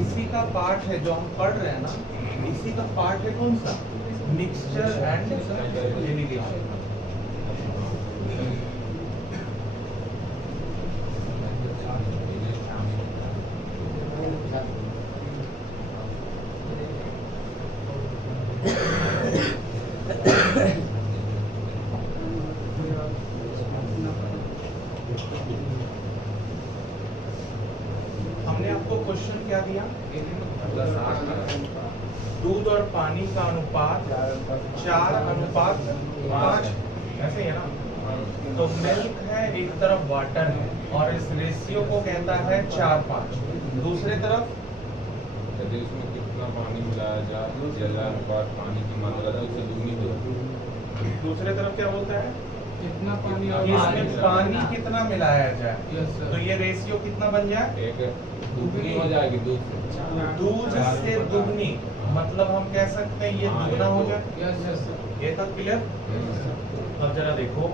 इसी का पार्ट है जो हम पढ़ रहे हैं ना, इसी का पार्ट है कौन सा? Mixture and allegation. हमने आपको क्वेश्चन क्या दिया? दूध और पानी का अनुपात 4:5, ऐसे ही है ना? तो मिल्क है, एक तरफ वाटर है, और इस रेशियो को कहता है 4:5। दूसरे तरफ उसमें कितना पानी मिलाया जाए, जल अनुपात पानी की मात्रा है उससे दुगनी हो। दूसरे तरफ क्या बोलता है? कितना पानी और इसमें पानी कितना मिलाया जाए। तो ये रेशियो कितना बन जाए? एक दुगनी हो जाएगी दूध से। दूध से दुगनी, मतलब हम कह सकते हैं ये दुगना हो जाए। ये तक क्लियर? अब जरा देखो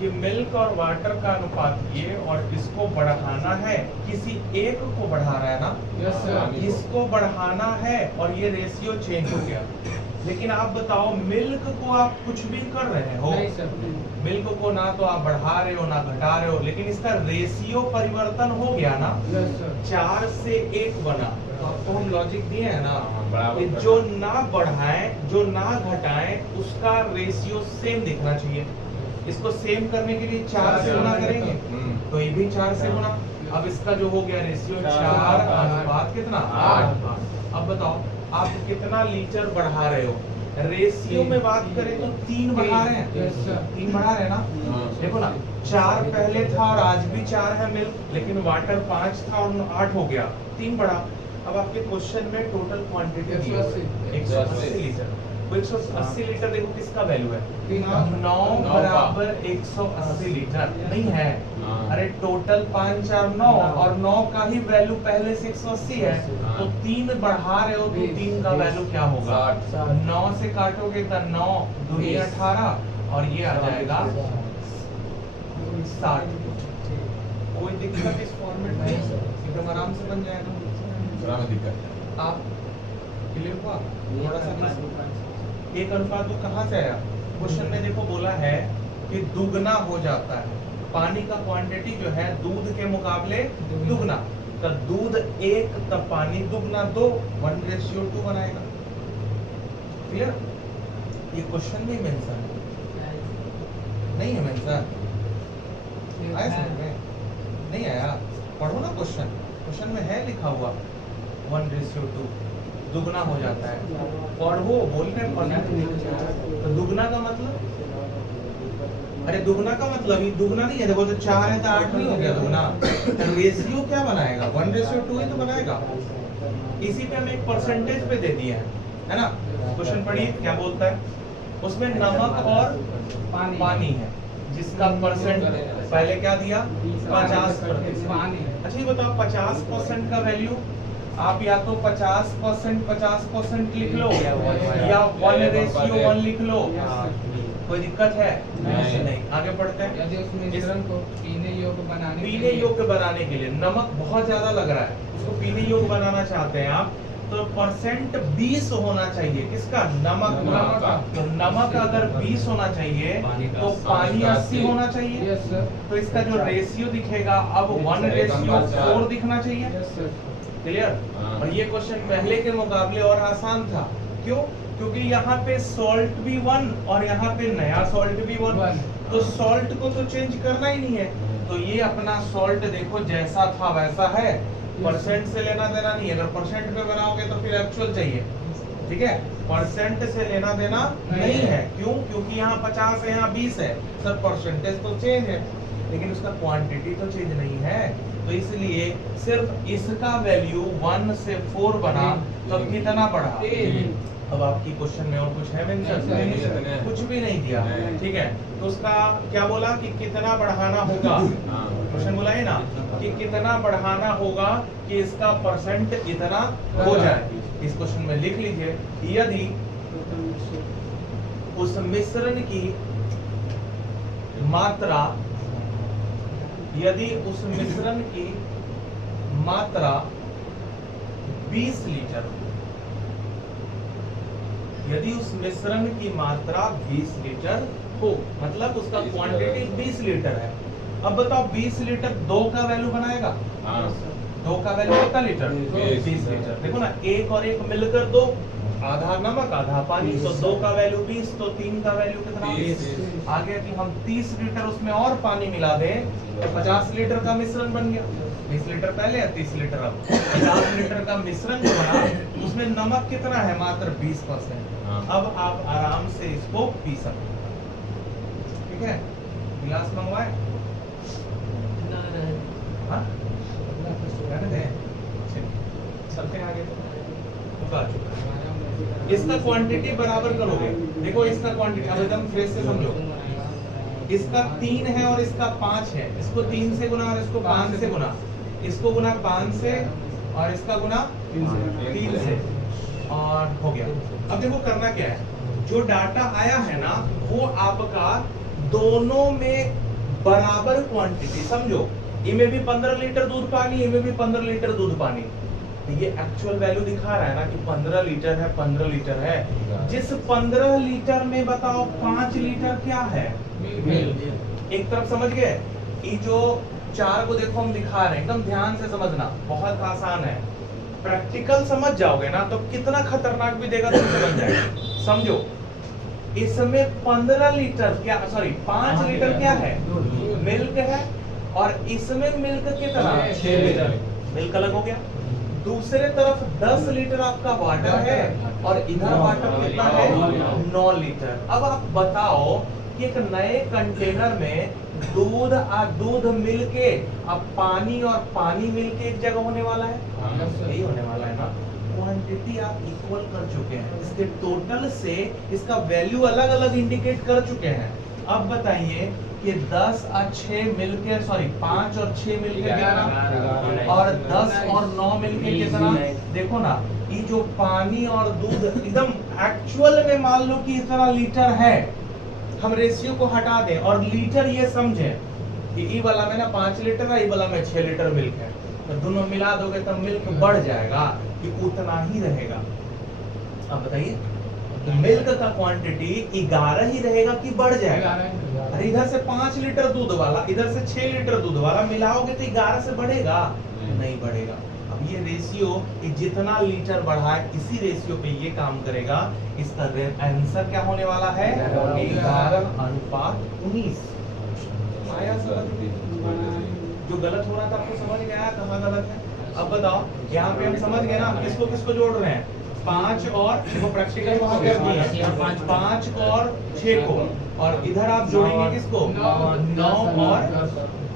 कि मिल्क और वाटर का अनुपात ये, और इसको बढ़ाना है, किसी एक को बढ़ा रहा है ना, इसको बढ़ाना है, और ये रेशियो चेंज हो गया। लेकिन आप बताओ, मिल्क को आप कुछ भी कर रहे हो, मिल्क को ना तो आप बढ़ा रहे हो ना घटा रहे हो, लेकिन इसका रेशियो परिवर्तन हो गया ना, 4 से 1 बना। तो आपको हम लॉजिक दिए हैं ना कि जो ना बढ़ाएं जो ना घटाएं उसका रेशियो सेम दिखना चाहिए। इसको सेम करने के लिए 4 से गुना करेंगे, तो ये भी 4 से गुना। अब इसका जो हो गया रेशियो 4:8 कितना? 8। अब बताओ आप कितना लीटर बढ़ा रहे हो? रेशियो में बात करें तो 3 बढ़ा रहे हैं। 3 बढ़ा रहे हैं ना? देखो ना, 4 पहले था और आज भी 4 है मिल्क, लेकिन वाटर 5 था और 8 हो गया, 3 बढ़ा। अब आपके क्वेश्चन में टोटल क्वांटिटी 180 लीटर। वो 180 लीटर देखो किसका वैल्यू है? 9 बराबर 180 लीटर नहीं है। अरे टोटल 5 4 9, और 9 का ही वैल्यू पहले से 180 है, तो 3 बढ़ा रहे हो तो 3 का वैल्यू क्या होगा? 9 से काटोगे तो 9 दूनी 18, और ये आ जाएगा 60। कोई दिक्कत इस फॉर्मेट में? एकदम आराम से बन जाएगा। दिक्कत आप क्लियर हुआ? थोड़ा सा एक अनुपात कहाँ से आया? क्वेश्चन में देखो बोला है कि दुगना हो जाता है, पानी का क्वांटिटी जो है दूध के मुकाबले दुगना। तो दूध 1 तब पानी दुगना 2, 1:2 बनाएगा। क्लियर? ये क्वेश्चन में मेंशन नहीं है, मेंशन आया समझ में? नहीं आया? पढ़ो ना क्वेश्चन, क्वेश्चन में है लिखा हुआ 1:2 दुगना हो जाता है। पढ़ो, बोलने पढ़ना। तो दुगना का मतलब, अरे दुगना का मतलब ये दुगना नहीं है। देखो तो 4 है तो 8 नहीं हो गया दुगना। रेशियो क्या बनाएगा? 1:2 ही तो बनाएगा। इसी पे हम एक परसेंटेज पे दे दिए है ना? क्वेश्चन पढ़िए क्या बोलता है। उसमें नमक और पानी है, जिसका परसेंट पहले क्या दिया? 50%। अच्छा ये बताओ 50% का वैल्यू आप या तो 50% लिख लो, या 1:1 लिख लो। कोई दिक्कत है? नहीं। आगे बढ़ते हैं। यदि उस मिश्रण को पीने योग्य बनाने के लिए नमक बहुत ज्यादा लग रहा है, उसको पीने योग्य बनाना चाहते हैं आप, तो परसेंट 20 होना चाहिए। किसका? नमक का। तो नमक अगर 20 होना चाहिए तो पानी 80 होना चाहिए। तो इसका जो रेशियो दिखेगा अब 1:4 दिखना चाहिए। क्लियर? और ये क्वेश्चन पहले के मुकाबले और आसान था। क्यों? क्योंकि यहाँ पे सॉल्ट भी 1 और यहाँ पे नया सॉल्ट भी 1, तो सॉल्ट को तो चेंज करना ही नहीं है। तो ये अपना सॉल्ट देखो जैसा था वैसा है, परसेंट से लेना देना नहीं है। अगर परसेंट पे बनाओगे तो फिर एक्चुअल चाहिए, ठीक है? परसेंट से लेना देना नहीं है। क्यों? क्योंकि यहाँ 50 है, यहाँ 20 है, सर परसेंटेज तो चेंज है, लेकिन उसका क्वांटिटी तो चेंज नहीं है। तो इसलिए सिर्फ इसका वैल्यू 1 से 4 बना, तो कितना बढ़ा? अब आपकी क्वेश्चन में और कुछ है मेंशन? कुछ भी नहीं दिया, ठीक है? तो उसका क्या बोला कि कितना बढ़ाना होगा? क्वेश्चन बोला है ना कि कितना बढ़ाना होगा कि इसका परसेंट इतना हो जाए। इस क्वेश्चन में लिख लीजिए, यदि उस मिश्रण की मात्रा यदि उस मिश्रण की मात्रा 20 लीटर हो, यदि उस मिश्रण की मात्रा 20 लीटर हो, मतलब उसका क्वांटिटी 20 लीटर है। अब बताओ 20 लीटर 2 का वैल्यू बनाएगा? हाँ 2 का वैल्यू कितना लीटर? 20 20 लीटर। देखो ना, 1 और 1 मिलकर 2, आधा नमक आधा पानी, तो 2 का वैल्यू 20, तो 3 का वैल्यू कितना? 30। आगे यदि हम 30 लीटर उसमें और पानी मिला दें तो 50 लीटर का मिश्रण बन गया। 20 लीटर पहले है, 30 लीटर अब। 50 लीटर का मिश्रण जो बना उसमें नमक कितना है? मात्र 20%। हाँ। अब आप आराम से इसको पी सकते हैं। ठीक है, गिलास मंगवाए? हाँ? रहने दें। चलते हैं आगे। आ चुका है। इसका क्वांटिटी बराबर करोगे। देखो इसका क्वांटिटी अब एकदम फ्रेश से समझो। इसका 3 है और इसका 5 है। इसको 3 से गुना और इसको 5 से गुना, इसको गुना 5 से और इसका गुना 3 से, और हो गया। अब देखो करना क्या है, जो डाटा आया है ना वो आपका दोनों में बराबर क्वांटिटी समझो। इनमें भी 15 लीटर दूध पानी, इनमें भी 15 लीटर दूध पानी। ये एक्चुअल वैल्यू दिखा रहा है ना कि 15 लीटर है, 15 लीटर है। जिस 15 लीटर में बताओ 5 लीटर क्या है? एक तरफ समझ गए? ये जो 4 को देखो हम दिखा रहे हैं, एकदम ध्यान से समझना, बहुत आसान है। प्रैक्टिकल समझ जाओगे ना तो कितना खतरनाक भी देगा तुम समझ जाएगा। समझो, इसमें 15 लीटर क्या, सॉरी 5 लीटर क्या है? मिल्क है, और इसमें मिल्क कितना? 6 लीटर। मिल्क अलग हो गया। दूसरे तरफ 10 लीटर आपका वाटर है और इधर वाटर कितना है? 9 लीटर। अब आप बताओ कि एक नए कंटेनर में दूध मिलके अब पानी और पानी मिलके एक जगह होने वाला है? यही होने वाला है ना। क्वांटिटी आप इक्वल कर चुके हैं, इसके टोटल से इसका वैल्यू अलग अलग इंडिकेट कर चुके हैं। अब बताइए कि 10 और 6 मिलके, सॉरी 5 और 6 मिलके कितना, और 10 और 9 मिलके कितना? देखो ना, ये जो पानी और दूध एकदम एक्चुअल में मान लो कि इतना लीटर है, हम रेशियो को हटा दें और लीटर ये समझें कि ई वाला में ना 5 लीटर है, ई वाला में 6 लीटर मिल्क है, तो दोनों मिला दोगे तो मिल्क बढ़ जाएगा कि उतना ही रहेगा? अब बताइए, मिल्क का क्वांटिटी 11 ही रहेगा कि बढ़ जाएगा? अरे इधर से 5 लीटर दूध वाला, इधर से 6 लीटर दूध वाला मिलाओगे तो 11 से बढ़ेगा? नहीं बढ़ेगा। अब ये रेशियो जितना लीटर बढ़ा है इसी रेशियो पे ये काम करेगा। इसका आंसर क्या होने वाला है? 11:19। आया समझ? जो गलत हो रहा था आपको समझ में आया कहाँ गलत है? अब बताओ, यहाँ पे हम समझ गए ना किसको किसको जोड़ रहे हैं? 5 और देखो प्रैक्टिकल वहां कर दिए हैं, 5 और 6 को, और इधर आप जोड़ेंगे किसको? 9 और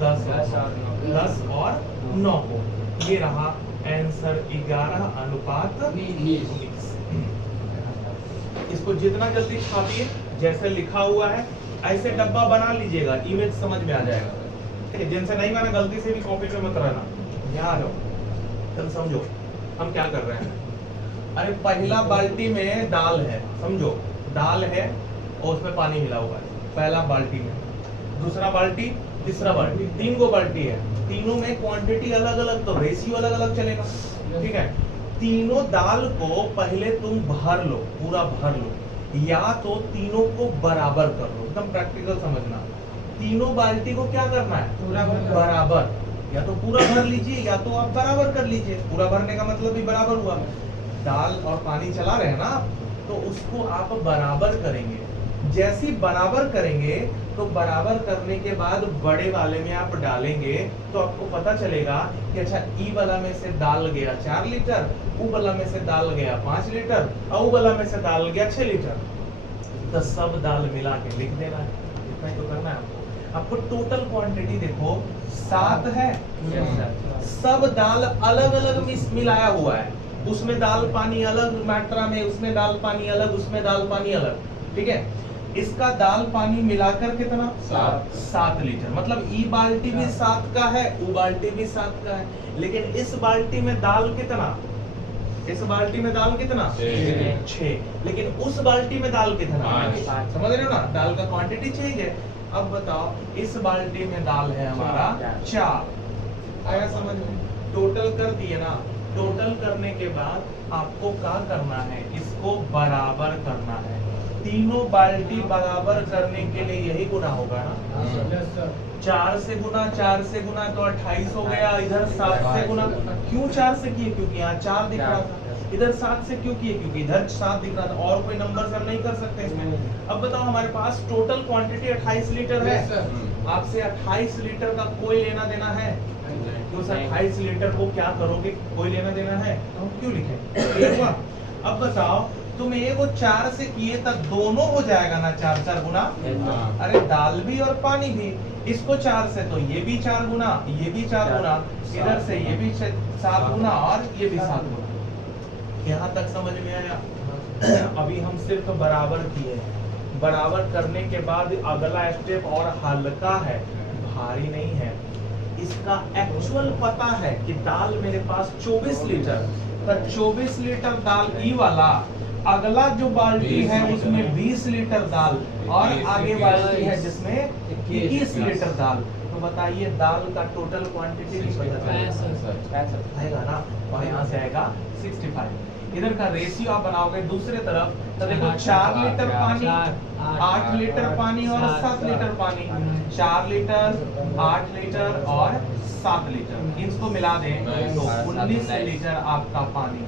10, 10 और 9 को। ये रहा आंसर 11:19। इसको जितना जल्दी छापिए, जैसे लिखा हुआ है ऐसे डब्बा बना लीजिएगा, इमेज समझ में आ जाएगा। ठीक है, जिनसे नहीं बना गलती से भी कॉपी पे मत रहना। यहाँ आ जाओ, चल समझो हम क्या कर रहे हैं। अरे पहला बाल्टी में दाल है, समझो दाल है और उसमें पानी मिला हुआ है पहला बाल्टी में। दूसरा बाल्टी, तीसरा बाल्टी, 3 गो बाल्टी है, तीनों में क्वांटिटी अलग अलग, तो रेशियो अलग अलग चलेगा। ठीक है, तीनों दाल को पहले तुम भर लो, पूरा भर लो, या तो तीनों को बराबर कर लो। एकदम प्रैक्टिकल समझना, तीनों बाल्टी को क्या करना है? पूरा बराबर, या तो पूरा भर लीजिए या तो आप बराबर कर लीजिए। पूरा भरने का मतलब भी बराबर हुआ। दाल और पानी चला रहे हैं ना, तो उसको आप बराबर करेंगे। जैसी बराबर करेंगे तो बराबर करने के बाद बड़े वाले में आप डालेंगे तो आपको पता चलेगा कि अच्छा ई वाला में से डाल गया 4 लीटर, ऊ वाला में से डाल गया 5 लीटर, और ऊ वाला में से डाल गया 6 लीटर। तो सब दाल मिला के लिख देना है, इतना ही तो करना है आपको। आपको टोटल क्वांटिटी देखो 7 है, सब दाल अलग अलग मिलाया हुआ है। उसमें दाल पानी अलग मात्रा में, उसमें दाल पानी अलग, उसमें दाल पानी अलग। ठीक है, इसका दाल पानी मिलाकर कितना? 7 लीटर। मतलब ई बाल्टी भी 7 का है, वो बाल्टी भी 7 का है, लेकिन इस बाल्टी में दाल कितना? इस बाल्टी में दाल कितना? 6। लेकिन उस बाल्टी में दाल कितना? 5। समझ रहे हो ना, दाल का क्वांटिटी चेंज है। अब बताओ इस बाल्टी में दाल है हमारा 4, आया समझ में? टोटल कर दिए ना। टोटल करने के बाद आपको क्या करना है, इसको बराबर करना है। तीनों बाल्टी बराबर करने के लिए यही गुना होगा ना। 4 से गुना तो 28 हो गया। इधर 7 से गुना, क्यों 4 से किए? क्योंकि यहाँ 4 दिख रहा था। इधर 7 से क्यों किए? क्योंकि इधर 7 दिख रहा था। और कोई नंबर से हम नहीं कर सकते इसमें। अब बताओ हमारे पास टोटल क्वांटिटी 28 लीटर है। आपसे 28 लीटर का कोई लेना देना है? तो सर 28 लीटर को क्या करोगे, कोई लेना देना है तो हम क्यों लिखें? अब बताओ तुम एगो 4 से किए तब दोनों हो जाएगा ना 4 गुना। अरे दाल भी और पानी भी। इसको 4 से तो ये भी 4 गुना, ये भी 4 गुना, इधर से ये भी 7 गुना और ये भी 7 गुना। यहाँ तक समझ में आया? अभी हम सिर्फ बराबर किए हैं। बराबर करने के बाद अगला स्टेप और हल्का है, भारी नहीं है। इसका एक्चुअल पता है कि दाल मेरे पास 24 लीटर, तो 24 लीटर दाल ई वाला, अगला जो बाल्टी है उसमें 20 लीटर दाल और आगे बाल्टी है जिसमें 21 लीटर दाल। तो बताइए दाल का टोटल क्वांटिटी आएगा ना, और यहाँ से आएगा 65। इधर का रेशियो आप बनाओगे दूसरे तरफ तो देखो 4 लीटर पानी, 8 लीटर पानी और 7 लीटर पानी। 4 लीटर, 8 लीटर और 7 लीटर, इसको मिला दें तो 19 लीटर आपका पानी।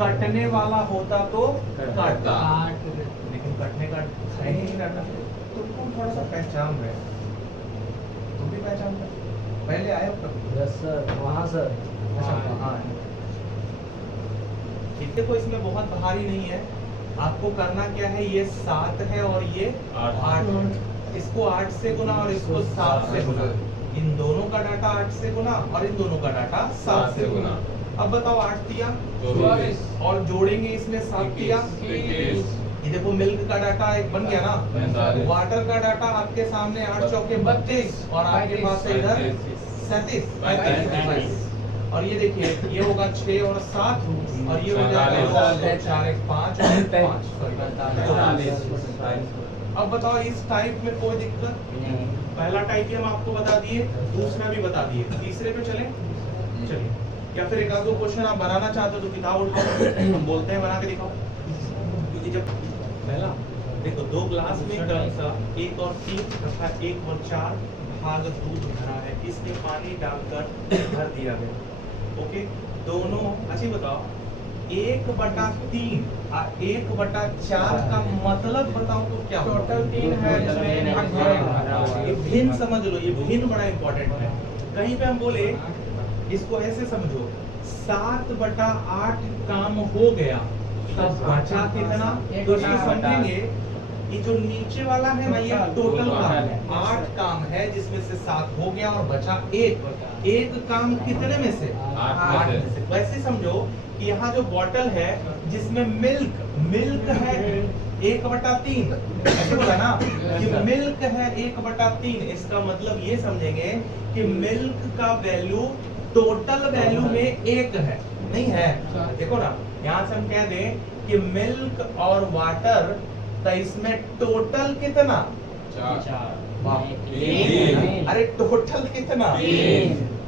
कटने वाला होता तो कटता, लेकिन कटने का है ही नहीं कटना। तो तुम थोड़ा सा पहचान रहे, तुम भी पहचान रहे। पहले आए हो सर वहाँ सर। अच्छा हाँ, देखो इसमें बहुत भारी नहीं है। आपको करना क्या है, ये 7 है और ये 8। इसको 8 से गुना और इसको 7 से गुना। इन दोनों का डाटा 8 से गुना और इन दोनों का डाटा 7 से गुना। अब बताओ 8 दिया और जोड़ेंगे इसमें 7 दिया। ये देखो मिल्क का डाटा एक बन गया ना। वाटर का डाटा आपके सामने 8 चौके 32 और आपके पास है इधर 37। और ये देखिए ये होगा 6 और 7 और ये हो जाएगा 4 1 5 और 5 अब बताओ इस टाइप में कोई दिक्कत? पहला टाइप ही हम आपको बता दिए, दूसरा भी बता दिए, तीसरे पे चलें? चलिए, या फिर एक आध दो क्वेश्चन आप बनाना चाहते हो तो किताब उठाओ, हम बोलते हैं बना के दिखाओ। क्योंकि जब पहला देखो 2 ग्लास में क्रमशः 1 और 3 तथा 1 और 4 भाग दूध भरा है, इसमें पानी डालकर भर दिया गया। ओके, दोनों अच्छी बताओ 1/3 और 1/4 का मतलब बताओ तो क्या? टोटल 3 है, ये भिन्न समझ लो, ये भिन्न बड़ा इंपॉर्टेंट है। कहीं पे हम बोले इसको ऐसे समझो 7/8 काम हो गया, तब बचा कितना? तो इसको समझेंगे ये जो नीचे वाला है ना ये टोटल काम है, 8 काम है जिसमें से 7 हो गया और बचा 1 काम कितने में से? 8 में से। वैसे समझो कि यहाँ जो बॉटल है जिसमें मिल्क है 1/3, ऐसे बोला ना कि मिल्क है 1/3, इसका मतलब ये समझेंगे कि मिल्क का वैल्यू टोटल वैल्यू में 1 है, नहीं है? देखो ना यहाँ से हम कह दें कि मिल्क और वाटर तो इसमें टोटल कितना? 4। अरे टोटल कितना?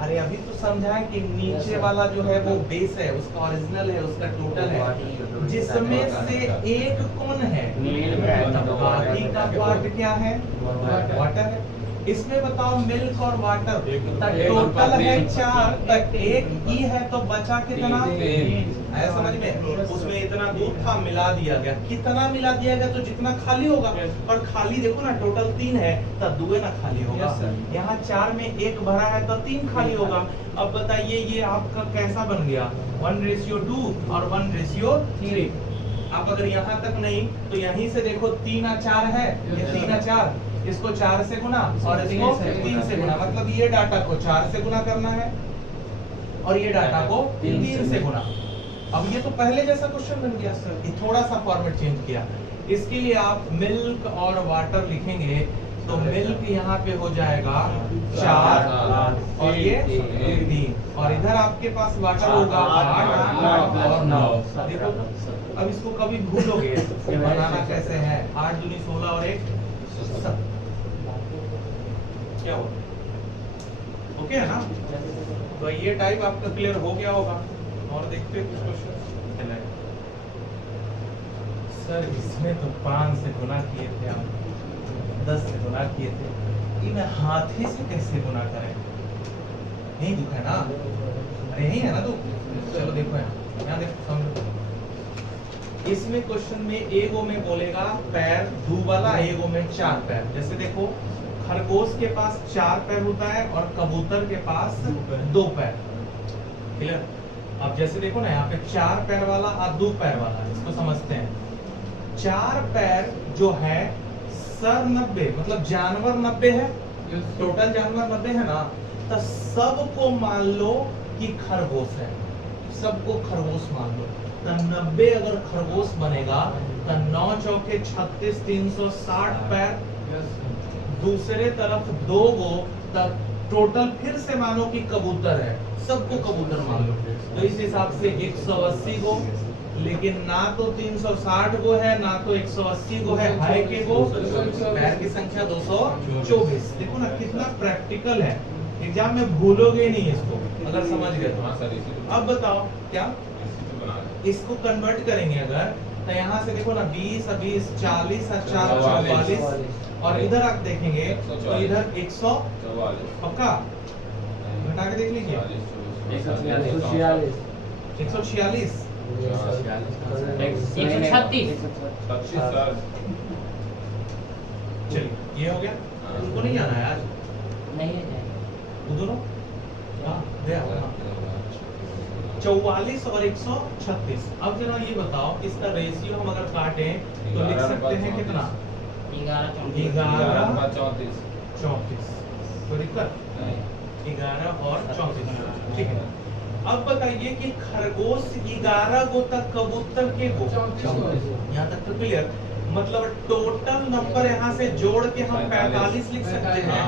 अरे अभी तो समझा है कि नीचे वाला जो है वो बेस है, उसका ओरिजिनल है, उसका टोटल है, जिसमें से 1 कौन है? बाकी का पार्ट क्या है? वाटर है। इसमें बताओ मिल्क और वाटर टोटल है 4, तक 1 ई है तो बचा कितना? आया समझ में? उसमें इतना दूध था मिला दिया गया, कितना मिला दिया गया? तो जितना खाली होगा, और खाली देखो ना टोटल 3 है तब 2 ना खाली होगा। यहाँ 4 में 1 भरा है तो 3 खाली होगा। अब बताइए ये आपका कैसा बन गया? 1:2 और 1:3। आप अगर यहाँ तक नहीं तो यहीं से देखो 3 और 4 है, ये 3 और 4, इसको 4 से गुना और इसको 3 से गुना, मतलब ये डाटा को 4 से गुना करना है और ये डाटा को 3 से गुना। अब ये तो पहले जैसा क्वेश्चन बन गया सर, ये थोड़ा सा फॉर्मेट चेंज किया। इसके लिए आप मिल्क और वाटर लिखेंगे तो मिल्क यहाँ पे हो जाएगा 4 और ये 3 और इधर आपके पास वाटर होगा 8 और 9। देखो अब इसको कभी भूलोगे बनाना कैसे है? 8 दूनी 16 और 1 7। क्या होता है? ओके है ना? तो ये टाइप आपका क्लियर हो गया होगा। और देखते हैं कुछ क्वेश्चन। सर इसमें तो 5 से गुना किए थे हम, 10 से गुना किए थे, इन्हें हाथी से कैसे गुना करें? यही दुख है ना? अरे यही है ना दुख? चलो देखो यहाँ देखो समझो। इसमें क्वेश्चन में एगो में बोलेगा पैर दो वाला, एगो में 4 पैर। जैसे देखो खरगोश के पास 4 पैर होता है और कबूतर के पास 2 पैर। क्लियर? अब जैसे देखो ना यहाँ पे 4 पैर वाला और 2 पैर वाला, इसको समझते हैं। 4 पैर जो है सर 90 मतलब जानवर 90 है, टोटल जानवर 90 है ना, तो सबको मान लो कि खरगोश है, सबको खरगोश मान लो। तो 90 अगर खरगोश बनेगा तो 9 चौके 36 360 पैर। दूसरे तरफ 2 गो, तब टोटल फिर से मानो कि कबूतर है, सबको कबूतर मान लो। तो इस हिसाब से 180 गो, लेकिन ना तो 360 गो है ना तो 180 गो है के गो, पैर की संख्या 224। देखो ना कितना प्रैक्टिकल है, एग्जाम में भूलोगे नहीं इसको अगर समझ गए तो। अब बताओ क्या इसको कन्वर्ट करेंगे अगर, तो यहाँ से देखो ना 20 20 40 4 44 और इधर आप देखेंगे तो इधर 144 पक्का घटा के देख लीजिए 146 चलिए ये हो गया। उनको नहीं आना है आज, नहीं है दोनों 44 और 136। अब जरा ये बताओ इसका रेशियो हम अगर काटें तो लिख सकते हैं कितना? 11 34। कोई दिक्कत? 11 और 34 ठीक है। अब बताइए कि खरगोश 11 गो तक, कबूतर के गो, यहाँ तक तो क्लियर। मतलब टोटल नंबर यहाँ से जोड़ के हम 45 लिख सकते हैं।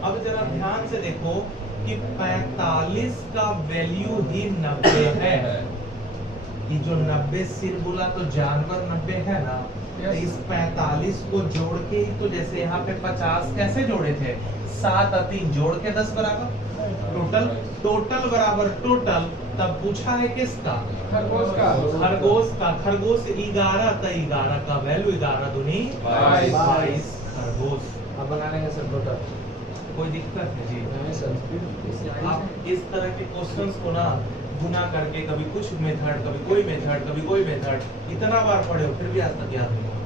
अब जरा ध्यान से देखो कि 45 का वैल्यू ही 90 है। ये जो 90 सिर बोला तो जानवर 90 है ना, तो इस 45 को जोड़ के ही तो जैसे यहाँ पे 50 कैसे जोड़े थे, 7 और 3 जोड़ के 10 बराबर टोटल बराबर टोटल। तब पूछा है किसका? खरगोश का। खरगोश 11 तो 11 का वैल्यू 11 दूनी 22 खरगोश। अब बनाने का सर टोटल कोई दिक्कत है जी? नहीं सर। आप इस तरह के क्वेश्चंस को ना गुना करके कभी कुछ मेथड, कभी कोई मेथड, कभी कोई मेथड, इतना बार पढ़े हो फिर भी आज तक याद नहीं हुआ।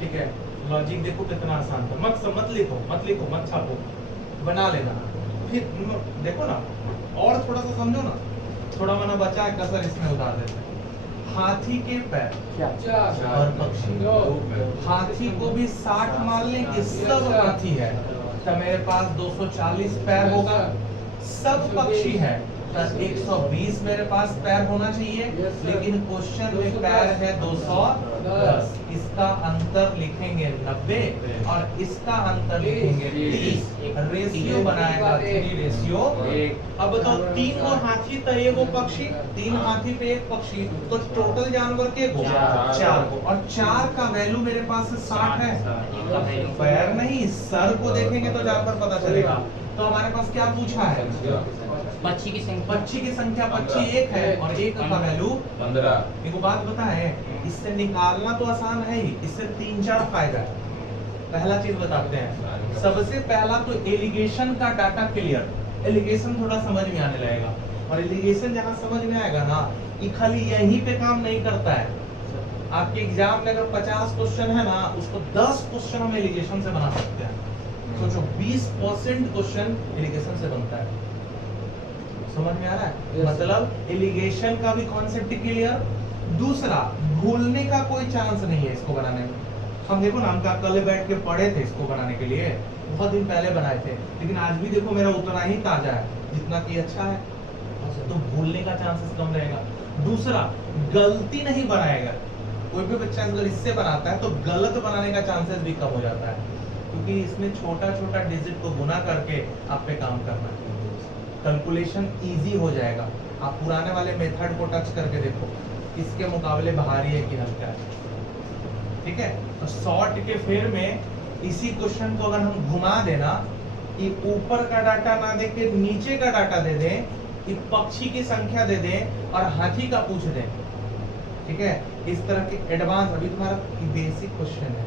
ठीक है, लॉजिक देखो कितना आसान था। मत लिखो मत छापो, बना लेना। फिर देखो ना और थोड़ा सा समझो ना, थोड़ा मना बचा है कसर इसमें उतार देते हैं। हाथी के पैर और पक्षी, हाथी को भी 60 मान लें कि सब हाथी है तो मेरे पास 240 पैर होगा। सब पक्षी है तो 120 मेरे पास पैर होना चाहिए, लेकिन क्वेश्चन में पैर है 210। इसका अंतर लिखेंगे 90 और इसका अंतर लिखेंगे 30। रेशियो बनाएगा 3:1। अब बताओ 3 गो हाथी तो 1 गो पक्षी, 3 हाथी पे 1 पक्षी, तो टोटल जानवर के गो 4 गो, और 4 का वैल्यू मेरे पास 60 है। पैर नहीं सर को देखेंगे तो जानवर पता चलेगा। तो हमारे पास क्या पूछा है? पक्षी की संख्या। पक्षी 1 है और 1 का वैल्यू 15। एक बात बताएं, इससे निकालना तो आसान है ही, इससे 3-4 फायदा है। पहला चीज बताते हैं, सबसे पहला तो एलिगेशन का डाटा क्लियर। एलिगेशन थोड़ा समझ में आने लगेगा, और एलिगेशन जहां समझ में आएगा ना, ये खाली यहीं पे काम नहीं करता है। आपके एग्जाम में अगर 50 क्वेश्चन है ना, उसको 10 क्वेश्चन हम एलिगेशन से बना सकते हैं। सोचो 20% क्वेश्चन एलिगेशन से बनता है। समझ में आ रहा है? मतलब एलिगेशन का भी कॉन्सेप्ट क्लियर। दूसरा, भूलने का कोई चांस नहीं है इसको बनाने में। हम देखो ना, हम कल बैठ के पढ़े थे इसको बनाने के लिए, बहुत दिन पहले बनाए थे, लेकिन आज भी देखो मेरा उतना ही ताजा है जितना कि अच्छा है। तो भूलने का चांसेस कम रहेगा। दूसरा, गलती नहीं बनाएगा। कोई भी बच्चा अगर इससे बनाता है तो गलत बनाने का चांसेस भी कम हो जाता है, क्योंकि इसमें छोटा छोटा डिजिट को गुना करके आप पे काम करना है। कैलकुलेशन इजी हो जाएगा। आप पुराने वाले मेथड को टच करके देखो, इसके मुकाबले भारी है कि हल्का है। ठीक है, तो शॉर्ट के फेर में इसी क्वेश्चन को अगर हम घुमा देना कि ऊपर का डाटा ना दे के नीचे का डाटा दे दें, कि पक्षी की संख्या दे दें और हाथी का पूछ दें, ठीक है। इस तरह के एडवांस, अभी तुम्हारा बेसिक क्वेश्चन है,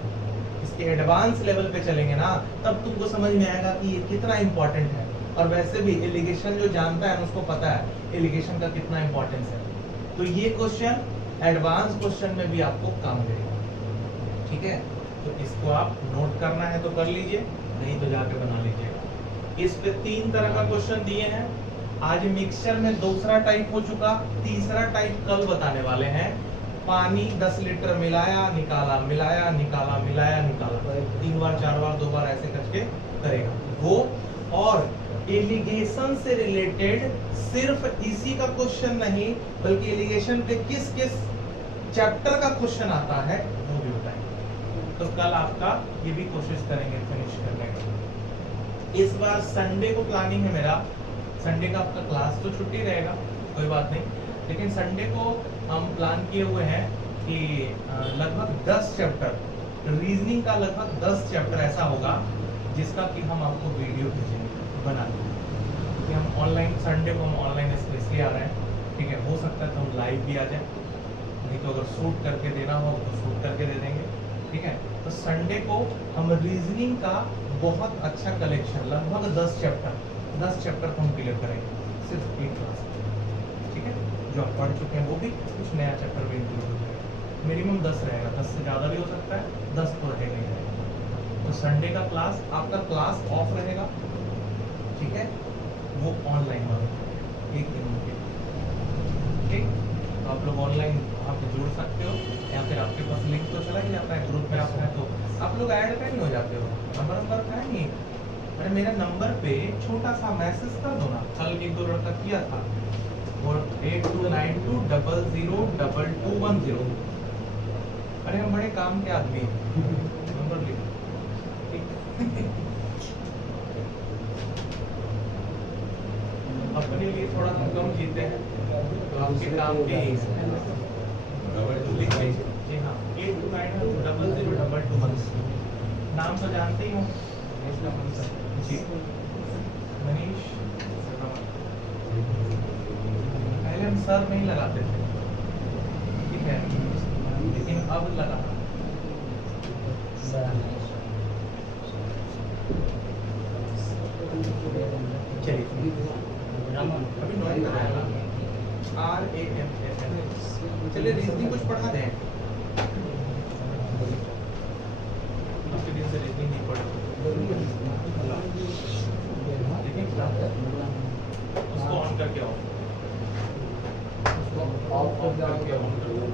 इसके एडवांस लेवल पे चलेंगे ना तब तुमको समझ में आएगा कि ये कितना इंपॉर्टेंट है। और वैसे भी एलिगेशन जो जानता है उसको पता है एलिगेशन का कितना इंपॉर्टेंस है। तो ये क्वेश्चन एडवांस क्वेश्चन में भी आपको काम देगा, ठीक है। तो इसको आप नोट करना है तो कर लीजिए, नहीं तो जाके बना लीजिएगा। इस पे 3 तरह का क्वेश्चन दिए हैं। आज मिक्सचर में दूसरा टाइप हो चुका, तीसरा टाइप कल बताने वाले हैं। पानी 10 लीटर मिलाया निकाला, मिलाया निकाला, मिलाया निकाला, 3 बार 4 बार 2 बार ऐसे करके करेगा वो। और इरिगेशन से रिलेटेड सिर्फ इसी का क्वेश्चन नहीं बल्कि इरिगेशन पे किस किस चैप्टर का क्वेश्चन आता है वो भी बताएंगे। तो कल आपका ये भी कोशिश करेंगे फिनिश करने का। इस बार संडे को प्लानिंग है मेरा, संडे का आपका क्लास तो छुट्टी रहेगा, कोई बात नहीं, लेकिन संडे को हम प्लान किए हुए हैं कि लगभग 10 चैप्टर रीजनिंग का, लगभग 10 चैप्टर ऐसा होगा जिसका कि हम आपको वीडियो भेजेंगे बना के। हम ऑनलाइन, संडे को हम ऑनलाइन स्पेशली आ रहे हैं, ठीक है। हो सकता है तो हम लाइव भी आ जाए, नहीं तो अगर शूट करके देना हो तो शूट करके दे देंगे, ठीक है। तो संडे को हम रीजनिंग का बहुत अच्छा कलेक्शन, लगभग 10 चैप्टर को हम क्लियर करेंगे सिर्फ एक क्लास, ठीक है। जो आप पढ़ चुके हैं वो भी, कुछ नया चैप्टर भी इंक्लूड हो जाएगा। मिनिमम 10 रहेगा, 10 से ज़्यादा भी हो सकता है, 10 तो रहेगा ही रहेगा। तो संडे का क्लास, आपका क्लास ऑफ रहेगा, ठीक है, वो ऑनलाइन वाला 1 दिन के, ठीक। तो आप लोग ऑनलाइन वहाँ पे जुड़ सकते हो, या फिर आपके पास लिंक तो चला ही जाता है ग्रुप में, आप हैं तो आप लोग ऐड नहीं हो जाते हो, नंबर का है नहीं। अरे मेरे नंबर पे छोटा सा मैसेज कर दो ना, कल 1-2 लड़का किया था, और 8292002210। अरे हम बड़े काम के आदमी हैं, नंबर लिखो, ठीक। अपने लिए थोड़ा हम कम जीते हैं तो आपके काम के ही लिख लीजिए। जी हाँ, 8292002210। नाम तो जानते ही हो जी, मनीष। पहले हम सर नहीं लगाते थे, ठीक है, लेकिन अब लगा। चलिए अभी नॉइज लगाया RAMSS। चलिए रीजनिंग कुछ पढ़ा दें, आपके दिन से रीजनिंग नहीं पढ़ा, उसको ऑन करके आओ, उसको ऑफ करके ऑन करो।